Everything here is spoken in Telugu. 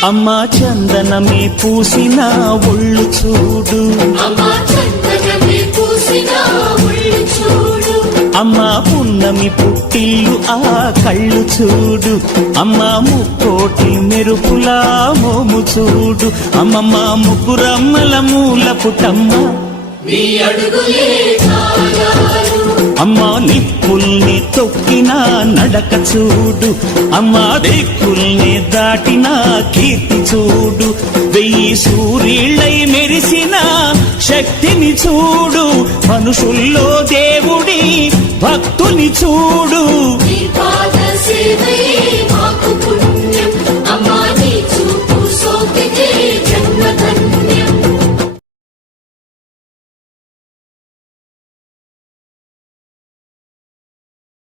అమ్మా చందనమే పూసిన ఒళ్ళు చూడు, అమ్మా పున్నమి పుట్టిల్లు ఆ కళ్ళు చూడు, అమ్మా ముక్కోటి మెరుపులా మోము చూడు, అమ్మమ్మ ముగ్గురమ్మల మూల పుటమ్మ అమ్మా నిప్పుల్ని తొక్కిన నడక చూడు, అమ్మా దిక్కుల్ని దాటిన కీర్తి చూడు, 1000 సూర్యుళ్ళై మెరిసిన శక్తిని చూడు, మనుషుల్లో దేవుడి భక్తుని చూడు.